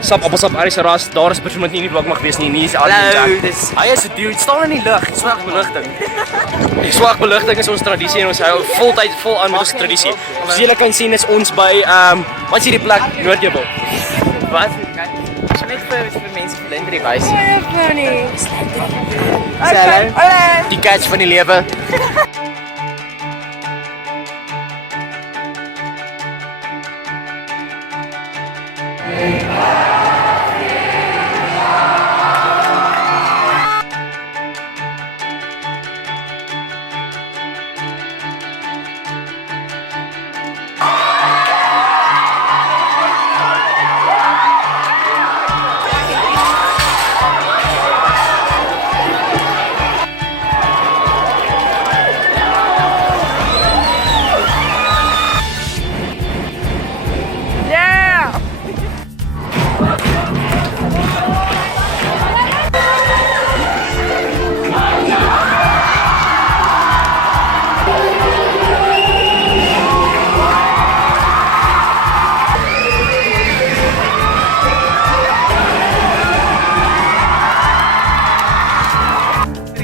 Sap, appelsap, Arie se ras. Daar is 'n persoon wat nie in die vlog mag wees nie. Nie is al Hallo, dis hy is 'n dude, staan in die lug. Swak beligting. Die swak beligting is ons tradisie en ons hou voltyd vol aan met ons tradisie. Soos julle kan sien is ons by wat is hierdie plek? Noordjebel. wat? Is net vir mense blind die wys. Die catch van die lewe.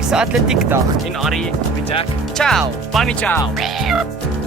Dis atletiekdag. En Arie, met Jack. Ciao. Bunny chow.